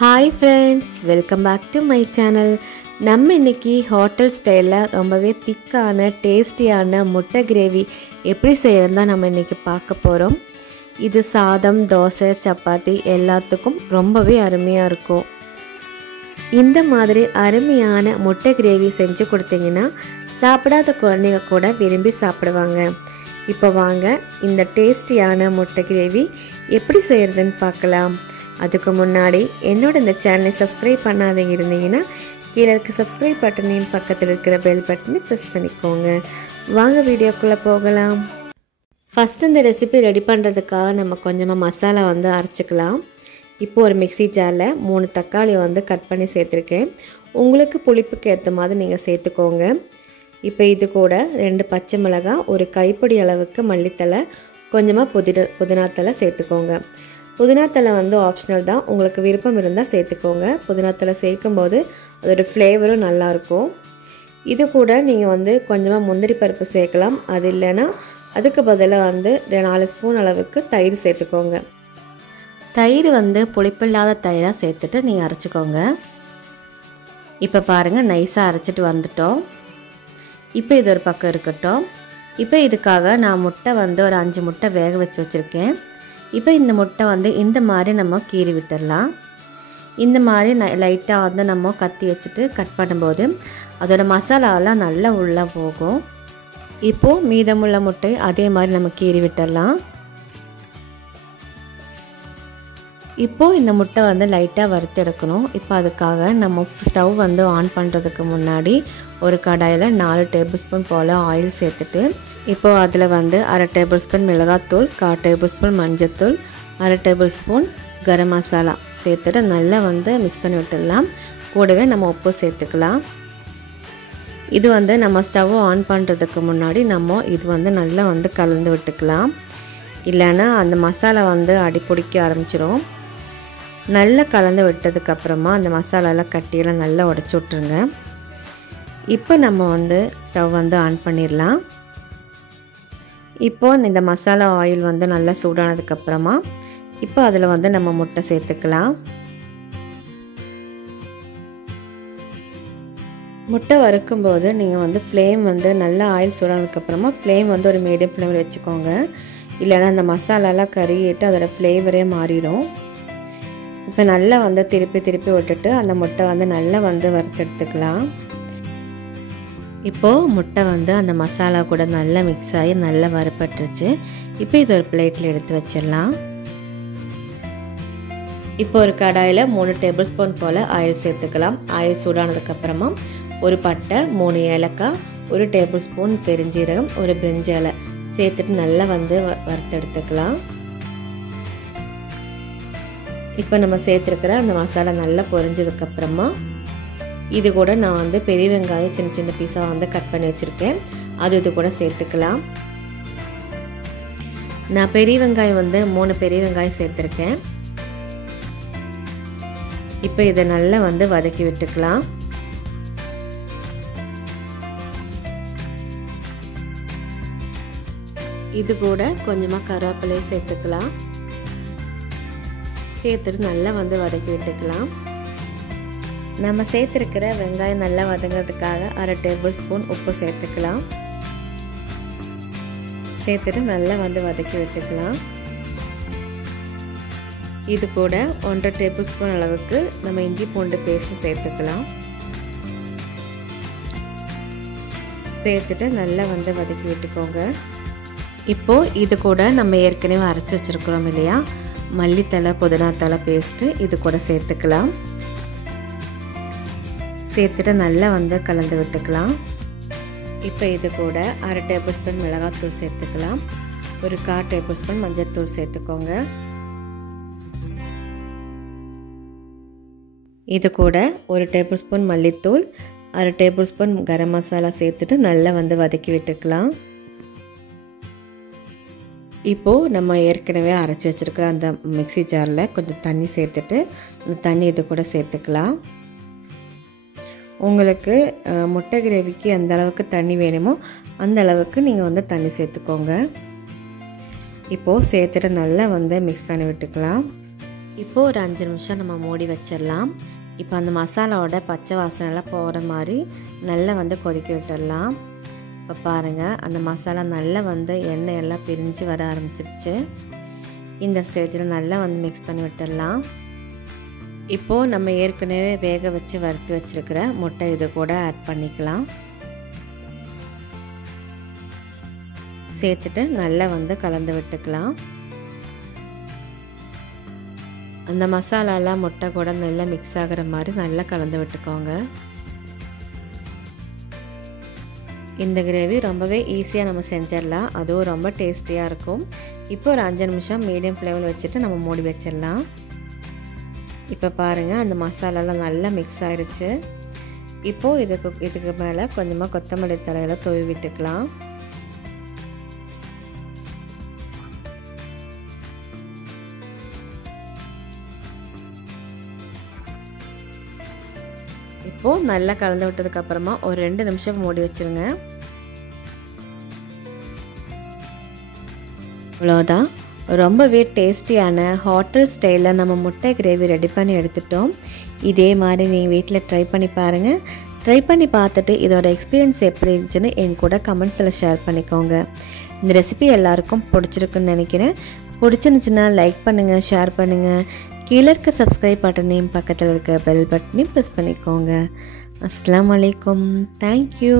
Hi friends, welcome back to my channel. நம்ம இன்றைக்கி hotel ஸ்டைலில் ரொம்பவே திக்கான டேஸ்டியான முட்டை கிரேவி எப்படி செய்கிறதா நம்ம இன்றைக்கி பார்க்க போகிறோம். இது சாதம், தோசை, சப்பாத்தி எல்லாத்துக்கும் ரொம்பவே அருமையாக இருக்கும். இந்த மாதிரி அருமையான முட்டை கிரேவி செஞ்சு கொடுத்தீங்கன்னா சாப்பிடாத குழந்தைங்க கூட விரும்பி சாப்பிடுவாங்க. இப்போ வாங்க இந்த டேஸ்டியான முட்டை கிரேவி எப்படி செய்கிறதுன்னு பார்க்கலாம். அதுக்கு முன்னாடி என்னோட இந்த சேனலை சப்ஸ்கிரைப் பண்ணாதீங்க இருந்தீங்கன்னா கீழே இருக்க சப்ஸ்கிரைப் பட்டனையும் பக்கத்தில் இருக்கிற பெல் பட்டனை ப்ரெஸ் பண்ணிக்கோங்க. வாங்க வீடியோக்குள்ளே போகலாம். ஃபஸ்ட்டு இந்த ரெசிபி ரெடி பண்ணுறதுக்காக நம்ம கொஞ்சமாக மசாலா அரைச்சிக்கலாம். இப்போது ஒரு மிக்ஸி ஜாரில் 3 தக்காளி கட் பண்ணி சேர்த்துருக்கேன். உங்களுக்கு புளிப்புக்கு ஏற்ற மாதிரி நீங்கள் சேர்த்துக்கோங்க. இப்போ இது கூட 2 பச்சை மிளகாய், ஒரு கைப்பிடி அளவுக்கு மல்லித்தலை, கொஞ்சமாக புதினாத்தலை சேர்த்துக்கோங்க. புதினாத்தலை ஆப்ஷனல் தான், உங்களுக்கு விருப்பம் இருந்தால் சேர்த்துக்கோங்க. புதினாத்தலை சேர்க்கும்போது அதோட ஃப்ளேவரும் நல்லாயிருக்கும். இது கூட நீங்கள் கொஞ்சமாக முந்திரி பருப்பு சேர்க்கலாம். அது இல்லைன்னா அதுக்கு பதிலாக 4 ஸ்பூன் அளவுக்கு தயிர் சேர்த்துக்கோங்க. தயிர் புளிப்பில்லாத தயிராக சேர்த்துட்டு நீங்கள் அரைச்சிக்கோங்க. இப்போ பாருங்கள், நைஸாக அரைச்சிட்டு வந்துட்டோம். இப்போ இது ஒரு பக்கம் இருக்கட்டும். இப்போ இதுக்காக நான் முட்டை ஒரு 5 முட்டை வேக வச்சு வச்சுருக்கேன். இப்போ இந்த முட்டை இந்த மாதிரி நம்ம கீறி விட்டுடலாம். இந்த மாதிரி லைட்டாக நம்ம கத்தி வச்சுட்டு கட் பண்ணும்போது அதோட மசாலாவெல்லாம் நல்லா உள்ளே போகும். இப்போது மீதமுள்ள முட்டை அதே மாதிரி நம்ம கீறி விட்டுடலாம். இப்போது இந்த முட்டை லைட்டாக வறுத்து எடுக்கணும். இப்போ அதுக்காக நம்ம ஸ்டவ் ஆன் பண்ணுறதுக்கு முன்னாடி ஒரு கடாயில் 4 டேபிள் ஸ்பூன் போல் ஆயில் சேர்த்துட்டு இப்போது அதில் 1/2 டேபிள் ஸ்பூன் மிளகாத்தூள், 1/4 டேபிள் ஸ்பூன் மஞ்சத்தூள், 1/2 டேபிள் ஸ்பூன் கரம் மசாலா சேர்த்துட்டு நல்லா மிக்ஸ் பண்ணி விட்டுடலாம். கூடவே நம்ம உப்பு சேர்த்துக்கலாம். இது நம்ம ஸ்டவ் ஆன் பண்ணுறதுக்கு முன்னாடி நம்ம இது நல்லா கலந்து விட்டுக்கலாம். இல்லைன்னா அந்த மசாலா அடி பிடிக்க ஆரம்பிச்சிடும். நல்லா கலந்து விட்டதுக்கப்புறமா அந்த மசாலாலாம் கட்டியெல்லாம் நல்லா உடச்சி விட்ருங்க. இப்போ நம்ம ஸ்டவ் ஆன் பண்ணிடலாம். இப்போது இந்த மசாலா ஆயில் நல்லா சூடானதுக்கப்புறமா இப்போ அதில் நம்ம முட்டை சேர்த்துக்கலாம். முட்டை வறுக்கும்போது நீங்கள் ஃப்ளேம் நல்லா ஆயில் சூடானதுக்கப்புறமா ஃப்ளேம் ஒரு மீடியம் ஃப்ளேமில் வச்சுக்கோங்க. இல்லைன்னா அந்த மசாலாலாம் கறியிட்டு அதோடய ஃப்ளேவரே மாறிடும். இப்போ நல்லா திருப்பி விட்டுட்டு அந்த முட்டை நல்லா வறுத்து எடுத்துக்கலாம். இப்போது முட்டை அந்த மசாலா கூட நல்லா மிக்ஸ் ஆகி நல்லா வறுப்பட்டுருச்சு. இப்போ இது ஒரு பிளேட்டில் எடுத்து வச்சிடலாம். இப்போ ஒரு கடாயில் 3 டேபிள் ஸ்பூன் போல் ஆயில் சேர்த்துக்கலாம். ஆயில் சூடானதுக்கப்புறமா ஒரு பட்டை, 3 ஏலக்காய், 1 டேபிள் ஸ்பூன் பெருஞ்சீரகம், ஒரு பிரிஞ்சி இலை சேர்த்துட்டு நல்லா வறுத்து எடுத்துக்கலாம். இப்போ நம்ம சேர்த்துருக்கிற அந்த மசாலா நல்லா பொரிஞ்சதுக்கப்புறமா இது கூட நான் பெரிய வெங்காயம் சின்ன சின்ன பீஸாக கட் பண்ணி வச்சுருக்கேன். இது கூட சேர்த்துக்கலாம். நான் பெரிய வெங்காயம் 3 பெரிய வெங்காயம் சேர்த்துருக்கேன். இப்போ இதை நல்லா வதக்கி விட்டுக்கலாம். இது கூட கொஞ்சமாக கருவேப்பிலை சேர்த்துக்கலாம். சேர்த்துட்டு நல்லா வதக்கி விட்டுக்கலாம். நம்ம சேர்த்துருக்கிற வெங்காயம் நல்லா வதங்கிறதுக்காக 1/2 டேபிள் ஸ்பூன் உப்பு சேர்த்துக்கலாம். சேர்த்துட்டு நல்லா வதக்கி விட்டுக்கலாம். இது கூட 1/2 டேபிள் ஸ்பூன் அளவுக்கு நம்ம இஞ்சி பூண்டு பேஸ்ட் சேர்த்துக்கலாம். சேர்த்துட்டு நல்லா வதக்கி விட்டுக்கோங்க. இப்போது இது கூட நம்ம ஏற்கனவே அரைச்சி வச்சுருக்கிறோம் இல்லையா, மல்லித்தலை, புதினாத்தலை பேஸ்ட்டு இது கூட சேர்த்துக்கலாம். சேர்த்துட்டு நல்லா கலந்து விட்டுக்கலாம். இப்போ இது கூட 1/2 டேபிள் ஸ்பூன் மிளகாத்தூள் சேர்த்துக்கலாம். ஒரு 1/4 டேபிள் ஸ்பூன் மஞ்சத்தூள் சேர்த்துக்கோங்க. இது கூட 1 டேபிள் ஸ்பூன் மல்லித்தூள், 1/2 டேபிள் ஸ்பூன் கரம் மசாலா சேர்த்துட்டு நல்லா வதக்கி விட்டுக்கலாம். இப்போது நம்ம ஏற்கனவே அரைச்சி வச்சுருக்கிற அந்த மிக்ஸி ஜாரில் கொஞ்சம் தண்ணி சேர்த்துட்டு அந்த தண்ணி இது கூட சேர்த்துக்கலாம். உங்களுக்கு முட்டை கிரேவிக்கு எந்த அளவுக்கு தண்ணி வேணுமோ அந்த அளவுக்கு நீங்கள் தண்ணி சேர்த்துக்கோங்க. இப்போது சேர்த்துட்டு நல்லா மிக்ஸ் பண்ணி விட்டுக்கலாம். இப்போது ஒரு 5 நிமிஷம் நம்ம மூடி வச்சிடலாம். இப்போ அந்த மசாலாவோட பச்சை வாசனைலாம் போகிற மாதிரி நல்லா கொதிக்க விட்டுடலாம். இப்போ பாருங்கள், அந்த மசாலா நல்லா எண்ணெய் எல்லாம் பிரிஞ்சு வர ஆரம்பிச்சிருச்சு. இந்த ஸ்டேஜில் நல்லா மிக்ஸ் பண்ணி விட்டுடலாம். இப்போது நம்ம ஏற்கனவே வேக வச்சு வறுத்து வச்சுருக்கிற முட்டை இது கூட ஆட் பண்ணிக்கலாம். சேர்த்துட்டு நல்லா கலந்து விட்டுக்கலாம். அந்த மசாலாலாம் முட்டை கூட நல்லா மிக்ஸ் ஆகிற மாதிரி நல்லா கலந்து விட்டுக்கோங்க. இந்த கிரேவி ரொம்பவே ஈஸியாக நம்ம செஞ்சிடலாம். அதுவும் ரொம்ப டேஸ்டியாக இருக்கும். இப்போ ஒரு 5 நிமிஷம் மீடியம் ஃப்ளேமில் வச்சுட்டு நம்ம மூடி வச்சிடலாம். இப்போ பாருங்கள், அந்த மசாலாலாம் நல்லா மிக்ஸ் ஆகிடுச்சு. இப்போது இதுக்கு மேலே கொஞ்சமாக கொத்தமல்லி தழையில் தூவி விட்டுக்கலாம். இப்போது நல்லா கலந்து விட்டதுக்கப்புறமா ஒரு 2 நிமிஷம் மூடி வச்சுருங்க. அவ்வளோதான், ரொம்பவே டேஸ்டியான ஹோட்டல் ஸ்டைலில் நம்ம முட்டை கிரேவி ரெடி பண்ணி எடுத்துட்டோம். இதே மாதிரி நீங்கள் வீட்டில் ட்ரை பண்ணி பாருங்கள். ட்ரை பண்ணி பார்த்துட்டு இதோட எக்ஸ்பீரியன்ஸ் எப்படி இருந்துச்சுன்னு என் கூட கமெண்ட்ஸில் ஷேர் பண்ணிக்கோங்க. இந்த ரெசிபி எல்லாருக்கும் பிடிச்சிருக்குன்னு நினைக்கிறேன். பிடிச்சிருந்துச்சுன்னா லைக் பண்ணுங்கள், ஷேர் பண்ணுங்கள். கீழே இருக்க சப்ஸ்கிரைப் பட்டனையும் பக்கத்தில் இருக்க பெல் பட்டனையும் ப்ரெஸ் பண்ணிக்கோங்க. அஸ்ஸலாமு அலைக்கும். தேங்க்யூ.